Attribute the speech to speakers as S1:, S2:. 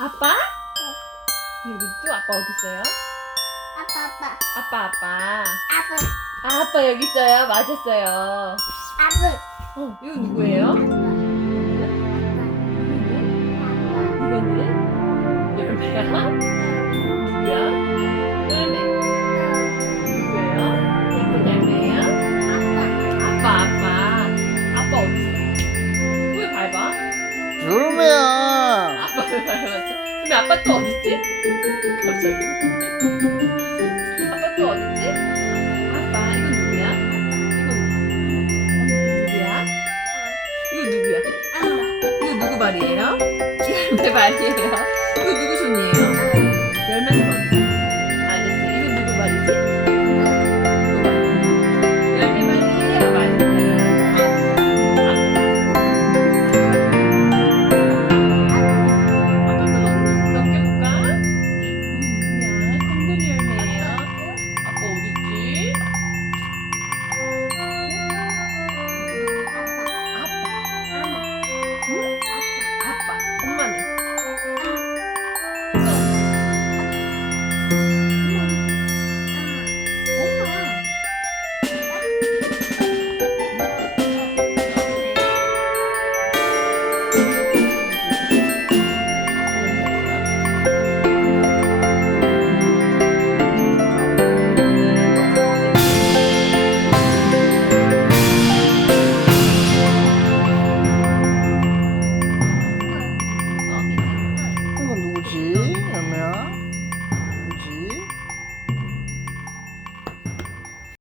S1: 아빠? 여기 또 아빠 어디 있어요?
S2: 아빠 아빠
S1: 아빠 아빠.
S2: 아빠
S1: 아, 아빠 여기 있어요. 맞았어요.
S2: 아빠
S1: 어, 이거 누구예요? 이거는 열매야? 왜 밟았지? 근데 아빠 또 어딨지? 갑자기. 아빠 또 어딨지? 아빠 이건 누구야? 이건 누구야? 이거 누구야? 이거 누구 발이에요? 열매 발이에요. 이거 누구 손이에요?